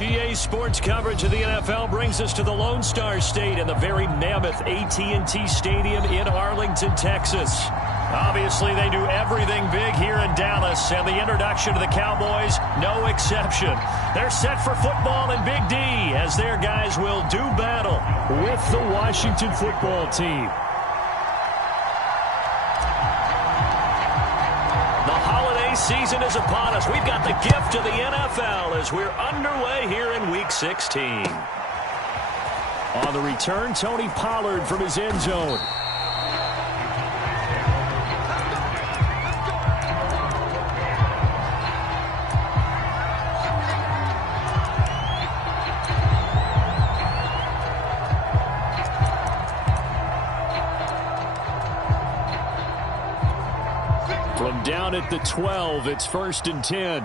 EA Sports coverage of the NFL brings us to the Lone Star State and the very mammoth AT&T Stadium in Arlington, Texas. Obviously, they do everything big here in Dallas, and the introduction to the Cowboys, no exception. They're set for football in Big D as their guys will do battle with the Washington football team. Season is upon us. We've got the gift of the NFL as we're underway here in Week 16. On the return, Tony Pollard from his end zone. From down at the 12, it's 1st and 10.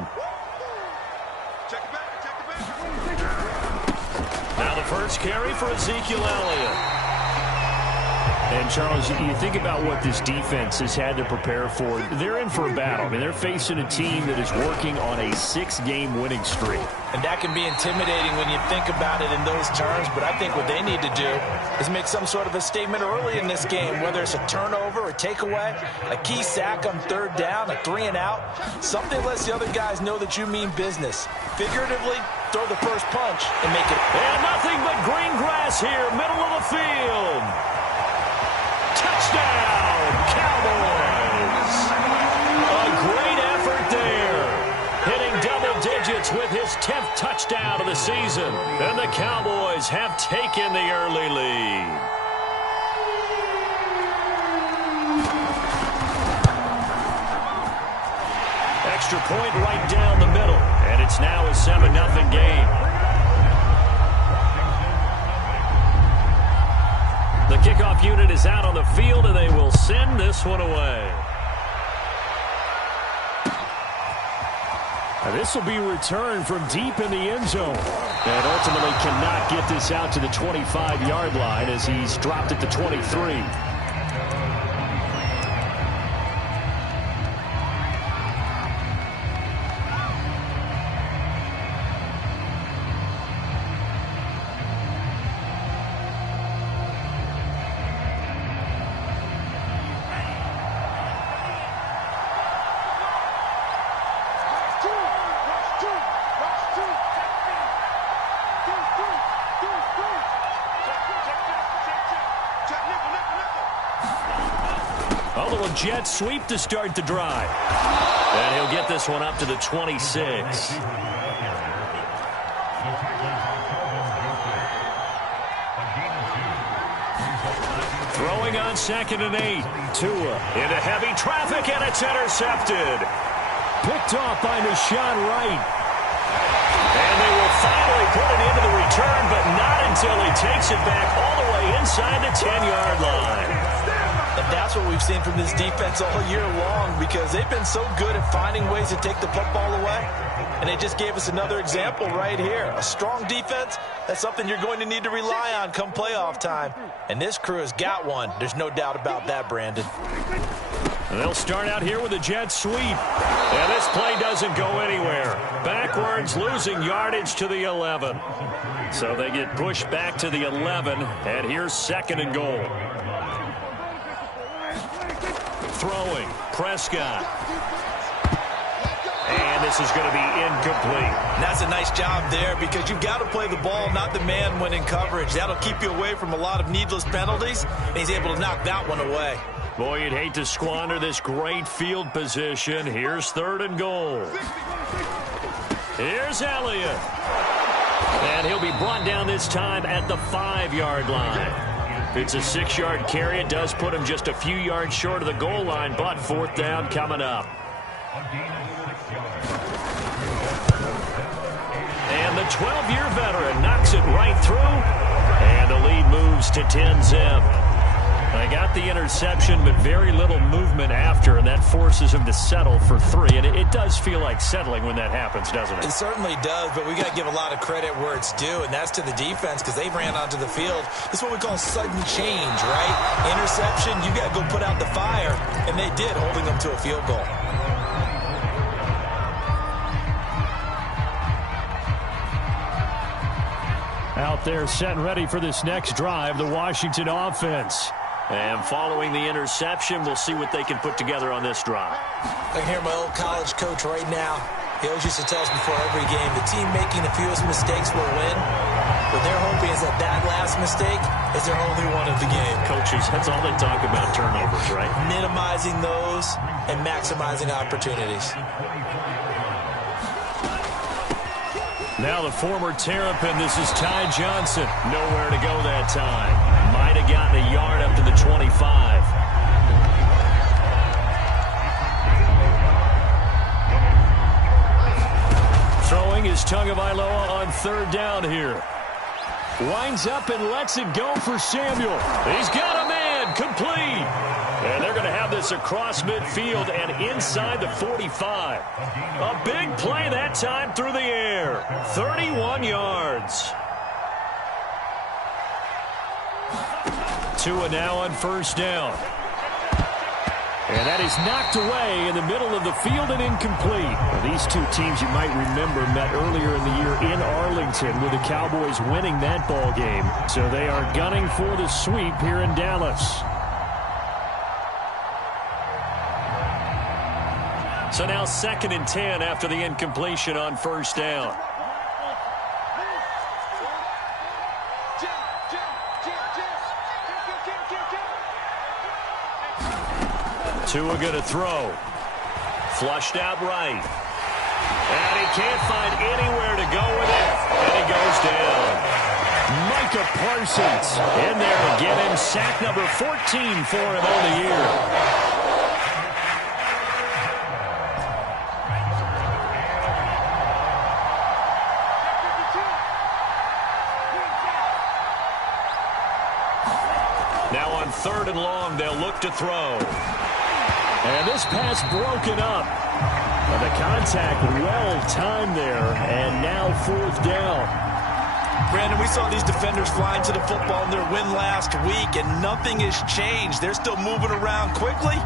Now the first carry for Ezekiel Elliott. And, Charles, you think about what this defense has had to prepare for. They're in for a battle. I mean, they're facing a team that is working on a 6-game winning streak. And that can be intimidating when you think about it in those terms. But I think what they need to do is make some sort of a statement early in this game, whether it's a turnover, a takeaway, a key sack on 3rd down, a 3-and-out. Something lets the other guys know that you mean business. Figuratively, throw the first punch and make it. And nothing but green grass here, middle of the field. Touchdown, Cowboys! A great effort there. Hitting double digits with his 10th touchdown of the season. And the Cowboys have taken the early lead. Extra point right down the middle. And it's now a 7-0 game. The kickoff unit is out on the field, and they will send this one away. Now this will be returned from deep in the end zone. And ultimately cannot get this out to the 25-yard line as he's dropped at the 23. A little jet sweep to start the drive. And he'll get this one up to the 26. Throwing on 2nd and 8. Tua into heavy traffic, and it's intercepted. Picked off by Nashon Wright. And they will finally put it into the return, but not until he takes it back all the way inside the 10-yard line. And that's what we've seen from this defense all year long, because they've been so good at finding ways to take the football away. And they just gave us another example right here. A strong defense, that's something you're going to need to rely on come playoff time. And this crew has got one. There's no doubt about that, Brandon. And they'll start out here with a jet sweep. And this play doesn't go anywhere. Backwards, losing yardage to the 11. So they get pushed back to the 11, and here's 2nd and goal. Throwing, Prescott. And this is going to be incomplete. And that's a nice job there, because you've got to play the ball, not the man when in coverage. That'll keep you away from a lot of needless penalties, and he's able to knock that one away. Boy, you'd hate to squander this great field position. Here's 3rd and goal. Here's Elliott. And he'll be brought down this time at the 5-yard line. It's a 6-yard carry. It does put him just a few yards short of the goal line, but 4th down coming up. And the 12-year veteran knocks it right through, and the lead moves to 10-zip. They got the interception, but very little movement after, and that forces him to settle for 3. And it does feel like settling when that happens, doesn't it? It certainly does, but we got to give a lot of credit where it's due, and that's to the defense, because they ran onto the field. This is what we call sudden change, right? Interception, you got to go put out the fire, and they did, holding them to a field goal. Out there set and ready for this next drive, the Washington offense. And following the interception, we'll see what they can put together on this drive. I can hear my old college coach right now. He always used to tell us before every game, the team making the fewest mistakes will win. What they're hoping is that that last mistake is their only one of the game. Coaches, that's all they talk about, turnovers, right? Minimizing those and maximizing opportunities. Now the former Terrapin, this is Ty Johnson. Nowhere to go that time. Might have gotten a yard up to the 25. Throwing is Tagovailoa on third down here. Winds up and lets it go for Samuel. He's got a man, complete. And they're going to have this across midfield and inside the 45. A big play that time through the air. 31 yards. Tua now on first down. And that is knocked away in the middle of the field and incomplete. Now, these two teams you might remember met earlier in the year in Arlington with the Cowboys winning that ball game. So they are gunning for the sweep here in Dallas. So now 2nd and 10 after the incompletion on first down. Tua going to throw. Flushed out right. And he can't find anywhere to go with it. And he goes down. Micah Parsons in there to get him. Sack number 14 for him on the year. Now on 3rd and long, they'll look to throw. And this pass broken up. But the contact well-timed there. And now 4th down. Brandon, we saw these defenders flying to the football in their win last week, and nothing has changed. They're still moving around quickly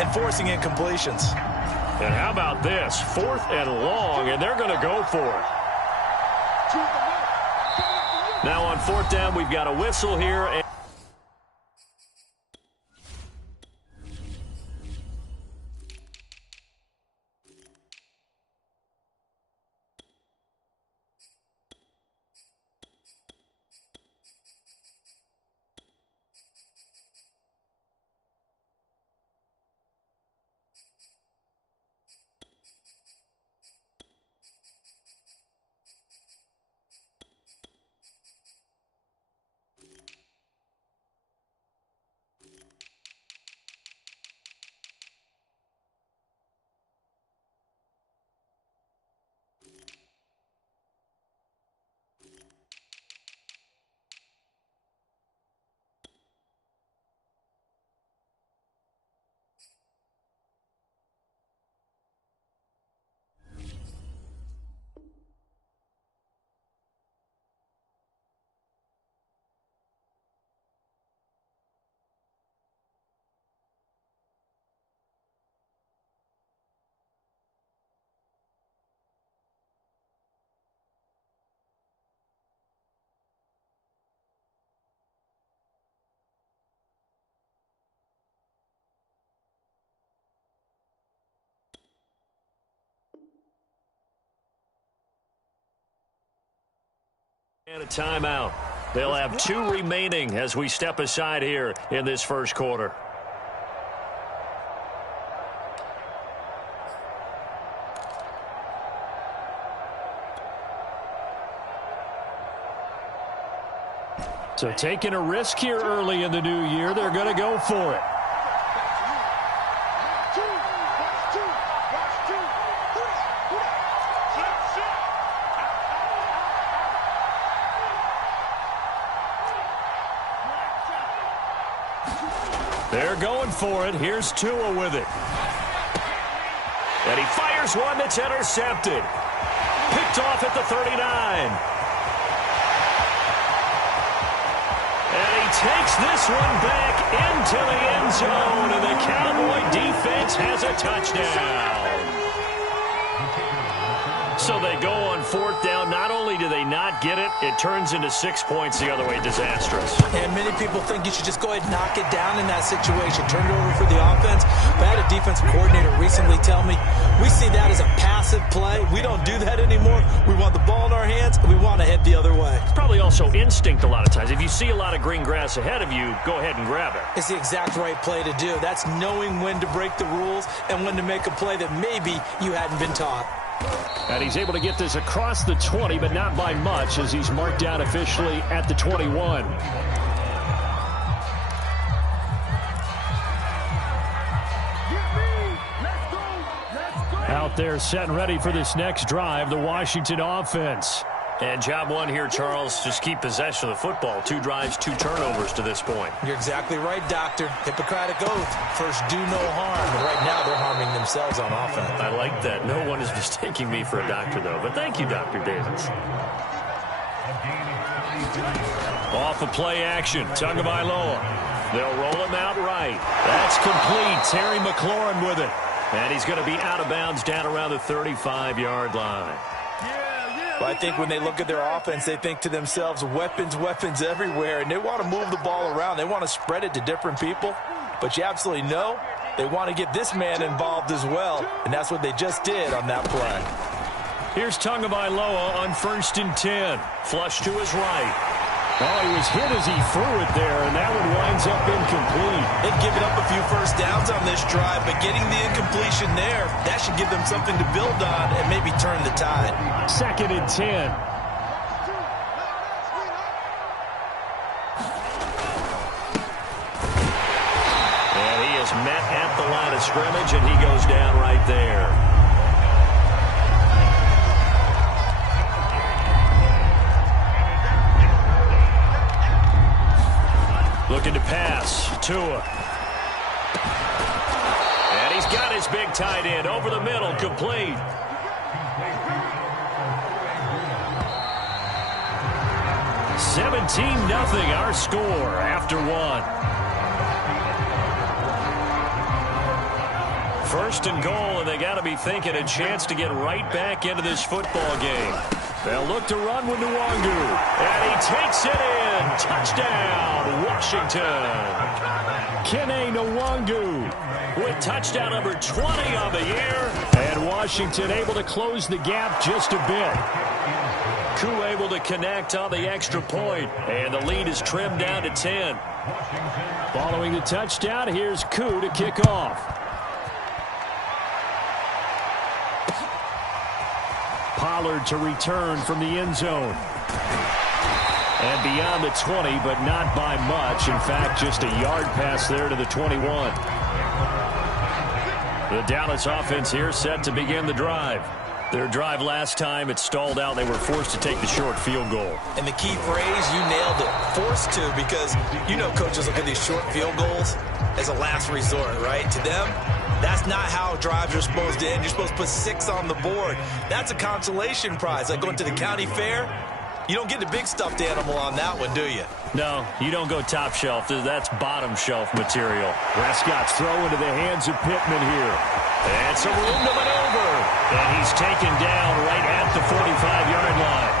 and forcing incompletions. And how about this? 4th and long, and they're going to go for it. Now on 4th down, we've got a whistle here. And a timeout. They'll have 2 remaining as we step aside here in this first quarter. So taking a risk here early in the new year, they're going to go for it. They're going for it. Here's Tua with it. And he fires one that's intercepted. Picked off at the 39. And he takes this one back into the end zone. And the Cowboy defense has a touchdown. So they go on fourth down. Not only do they not get it, it turns into 6 points the other way. Disastrous. And many people think you should just go ahead and knock it down in that situation. Turn it over for the offense. But I had a defensive coordinator recently tell me, we see that as a passive play. We don't do that anymore. We want the ball in our hands, and we want to head the other way. It's probably also instinct a lot of times. If you see a lot of green grass ahead of you, go ahead and grab it. It's the exact right play to do. That's knowing when to break the rules and when to make a play that maybe you hadn't been taught. And he's able to get this across the 20, but not by much, as he's marked down officially at the 21. Out there set and ready for this next drive, the Washington offense. And job one here, Charles, just keep possession of the football. 2 drives, 2 turnovers to this point. You're exactly right, Doctor. Hippocratic oath. First, do no harm. And right now, they're harming themselves on offense. I like that. No one is mistaking me for a doctor, though. But thank you, Dr. Davis. Off of play action. Tagovailoa. They'll roll him out right. That's complete. Terry McLaurin with it. And he's going to be out of bounds down around the 35-yard line. But I think when they look at their offense, they think to themselves, weapons, weapons everywhere. And they want to move the ball around. They want to spread it to different people. But you absolutely know they want to get this man involved as well. And that's what they just did on that play. Here's Tagovailoa on 1st and 10. Flush to his right. Oh, he was hit as he threw it there, and that one winds up incomplete. They've given up a few first downs on this drive, but getting the incompletion there, that should give them something to build on and maybe turn the tide. 2nd and 10. And he is met at the line of scrimmage, and he goes down right there. Looking to pass. Tua. And he's got his big tight end over the middle, complete. $17-0 our score after 1. 1st and goal, and they got to be thinking a chance to get right back into this football game. They'll look to run with Nwangu. And he takes it in. Touchdown, Washington. Kene Nwangu with touchdown number 20 on the year. And Washington able to close the gap just a bit. Koo able to connect on the extra point. And the lead is trimmed down to 10. Following the touchdown, here's Koo to kick off. Pollard to return from the end zone. And beyond the 20, but not by much. In fact, just a yard pass there to the 21. The Dallas offense here set to begin the drive. Their drive last time, it stalled out. They were forced to take the short field goal. And the key phrase, you nailed it. Forced to, because you know coaches look at these short field goals as a last resort, right? To them, that's not how drives are supposed to end. You're supposed to put 6 on the board. That's a consolation prize. Like going to the county fair, you don't get the big stuffed animal on that one, do you? No, you don't go top shelf. That's bottom shelf material. Prescott's throw into the hands of Pittman here. It's a room to maneuver. And he's taken down right at the 45-yard line.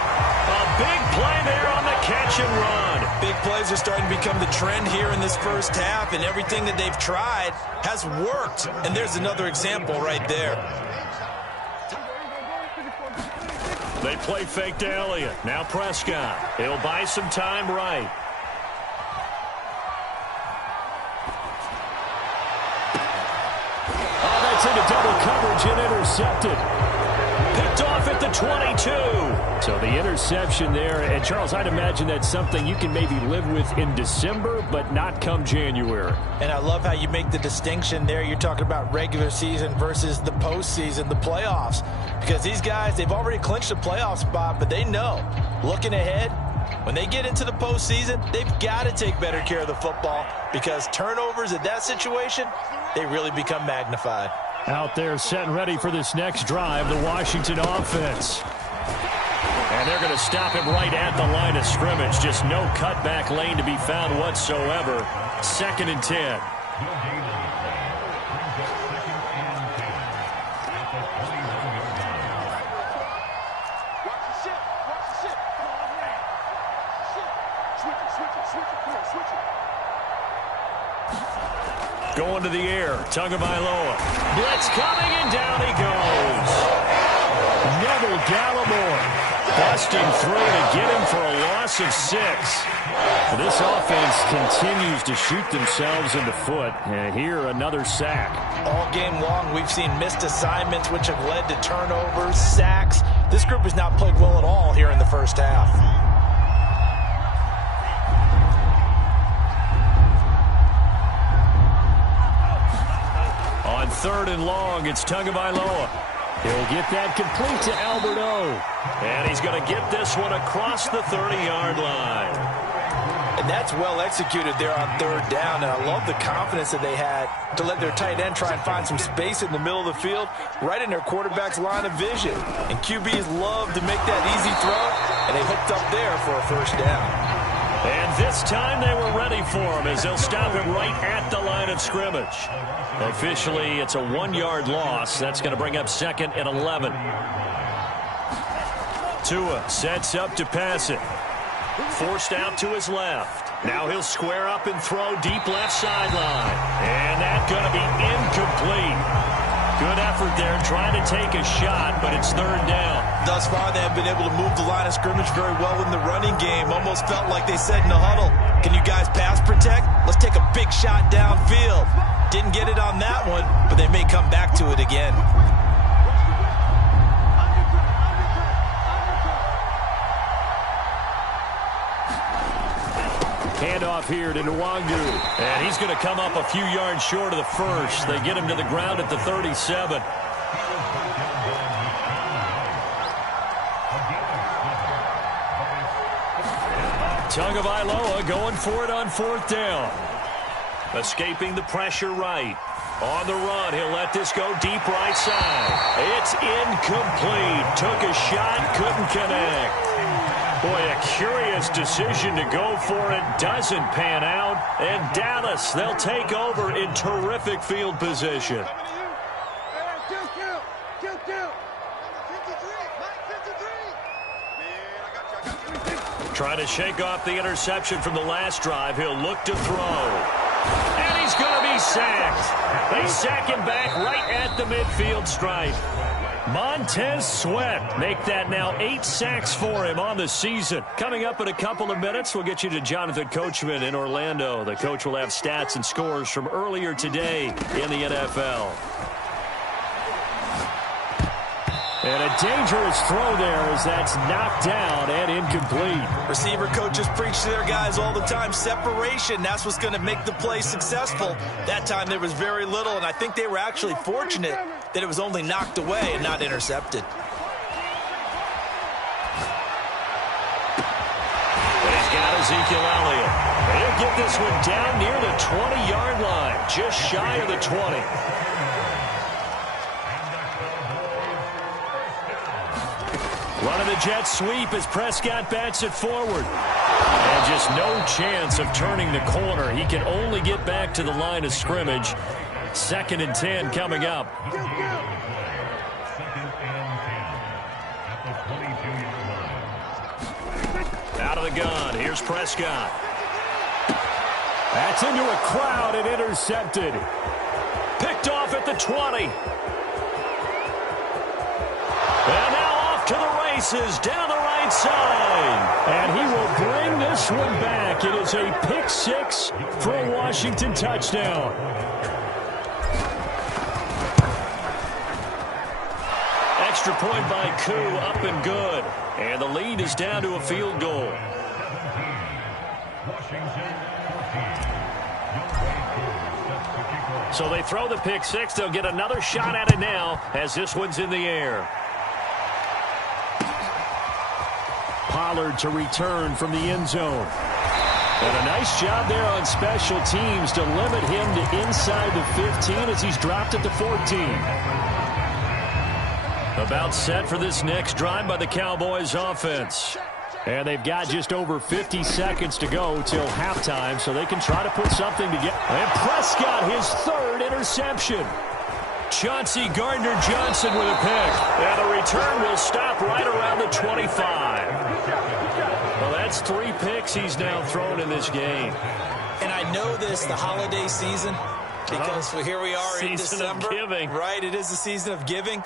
A big play there on the catch and run. Big plays are starting to become the trend here in this first half, and everything that they've tried has worked. And there's another example right there. They play fake to Elliott. Now Prescott. He'll buy some time right. Oh, that's into double coverage and intercepted. Picked off at the 22. So the interception there. And, Charles, I'd imagine that's something you can maybe live with in December, but not come January. And I love how you make the distinction there. You're talking about regular season versus the postseason, the playoffs. Because these guys, they've already clinched a playoff spot, but they know, looking ahead, when they get into the postseason, they've got to take better care of the football, because turnovers in that situation, they really become magnified. Out there set and ready for this next drive, the Washington offense. And they're going to stop him right at the line of scrimmage. Just no cutback lane to be found whatsoever. 2nd and 10. Going to the air. Tagovailoa. Blitz coming, and down he goes. Neville Gallimore busting through to get him for a loss of 6. This offense continues to shoot themselves in the foot. And here, another sack. All game long, we've seen missed assignments, which have led to turnovers, sacks. This group has not played well at all here in the first half. On 3rd and long, it's Tagovailoa. He'll get that complete to Alberto. And he's going to get this one across the 30-yard line. And that's well executed there on 3rd down. And I love the confidence that they had to let their tight end try and find some space in the middle of the field, right in their quarterback's line of vision. And QBs love to make that easy throw, and they hooked up there for a 1st down. And this time they were ready for him as they'll stop him right at the line of scrimmage. Officially, it's a 1-yard loss. That's going to bring up 2nd and 11. Tua sets up to pass it. Forced out to his left. Now he'll square up and throw deep left sideline. And that's going to be incomplete. Good effort there trying to take a shot, but it's 3rd down. Thus far, they have been able to move the line of scrimmage very well in the running game. Almost felt like they said in the huddle, can you guys pass protect? Let's take a big shot downfield. Didn't get it on that one, but they may come back to it again. Handoff here to Nwangu. And he's going to come up a few yards short of the first. They get him to the ground at the 37. Tagovailoa going for it on 4th down. Escaping the pressure right. On the run, he'll let this go deep right side. It's incomplete. Took a shot, couldn't connect. Boy, a curious decision to go for it. Doesn't pan out. And Dallas, they'll take over in terrific field position. Trying to shake off the interception from the last drive. He'll look to throw. And he's going to be sacked. They sack him back right at the midfield stripe. Montez Sweat make that now 8 sacks for him on the season. Coming up in a couple of minutes, we'll get you to Jonathan Coachman in Orlando. The coach will have stats and scores from earlier today in the NFL. And a dangerous throw there as that's knocked down and incomplete. Receiver coaches preach to their guys all the time. Separation, that's what's going to make the play successful. That time there was very little, and I think they were actually fortunate that it was only knocked away and not intercepted. But he's got Ezekiel Elliott. He'll get this one down near the 20-yard line, just shy of the 20. Running the jet sweep as Prescott bats it forward. And just no chance of turning the corner. He can only get back to the line of scrimmage. 2nd and 10 coming up. Out of the gun. Here's Prescott. That's into a crowd and intercepted. Picked off at the 20. And now off to the races down the right side. And he will bring this one back. It is a pick 6 for a Washington touchdown. Extra point by Koo, up and good. And the lead is down to a field goal. So they throw the pick 6. They'll get another shot at it now as this one's in the air. Pollard to return from the end zone. And a nice job there on special teams to limit him to inside the 15 as he's dropped at the 14. About set for this next drive by the Cowboys offense. And they've got just over 50 seconds to go till halftime, so they can try to put something together. And Prescott, his 3rd interception. Chauncey Gardner-Johnson with a pick. And the return will stop right around the 25. Well, that That's 3 picks he's now thrown in this game. And I know this, the holiday season, because here we are in December. Season of giving. Right, it is the season of giving.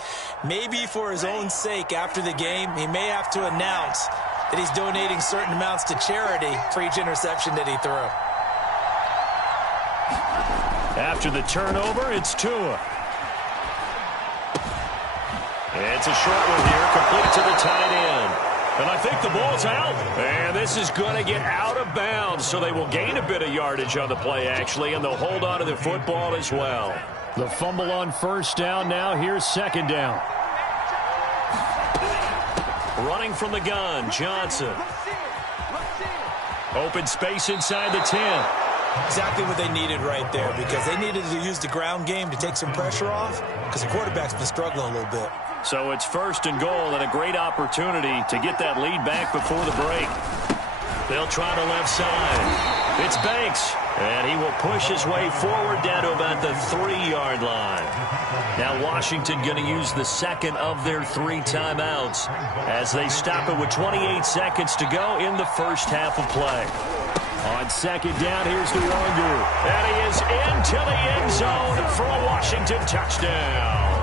Maybe for his own sake after the game, he may have to announce that he's donating certain amounts to charity for each interception that he threw. After the turnover, it's Tua. It's a short one here, complete to the tight end. And I think the ball's out. And this is going to get out of bounds, so they will gain a bit of yardage on the play, actually, and they'll hold on to the football as well. The fumble on first down now. Here's second down. Running from the gun, Johnson. Open space inside the 10. Exactly what they needed right there, because they needed to use the ground game to take some pressure off, because the quarterback's been struggling a little bit. So it's first and goal, and a great opportunity to get that lead back before the break. They'll try the left side. It's Banks, and he will push his way forward down to about the 3-yard line. Now Washington going to use the second of their 3 timeouts as they stop it with 28 seconds to go in the first half of play. On second down, here's Nwangu. And he is into the end zone for a Washington touchdown.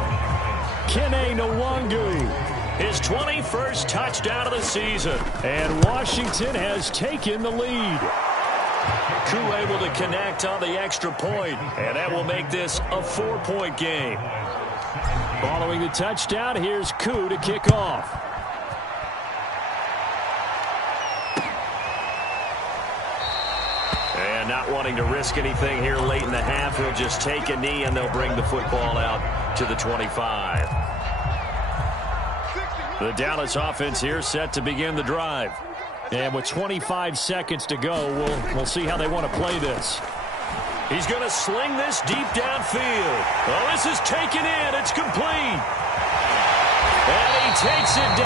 Kene Nwangu, his 21st touchdown of the season. And Washington has taken the lead. Koo able to connect on the extra point, and that will make this a 4-point game. Following the touchdown, here's Koo to kick off. And not wanting to risk anything here late in the half, he'll just take a knee, and they'll bring the football out to the 25. The Dallas offense here set to begin the drive. And with 25 seconds to go, we'll see how they want to play this. He's going to sling this deep downfield. Oh, this is taken in. It's complete. And he takes it down.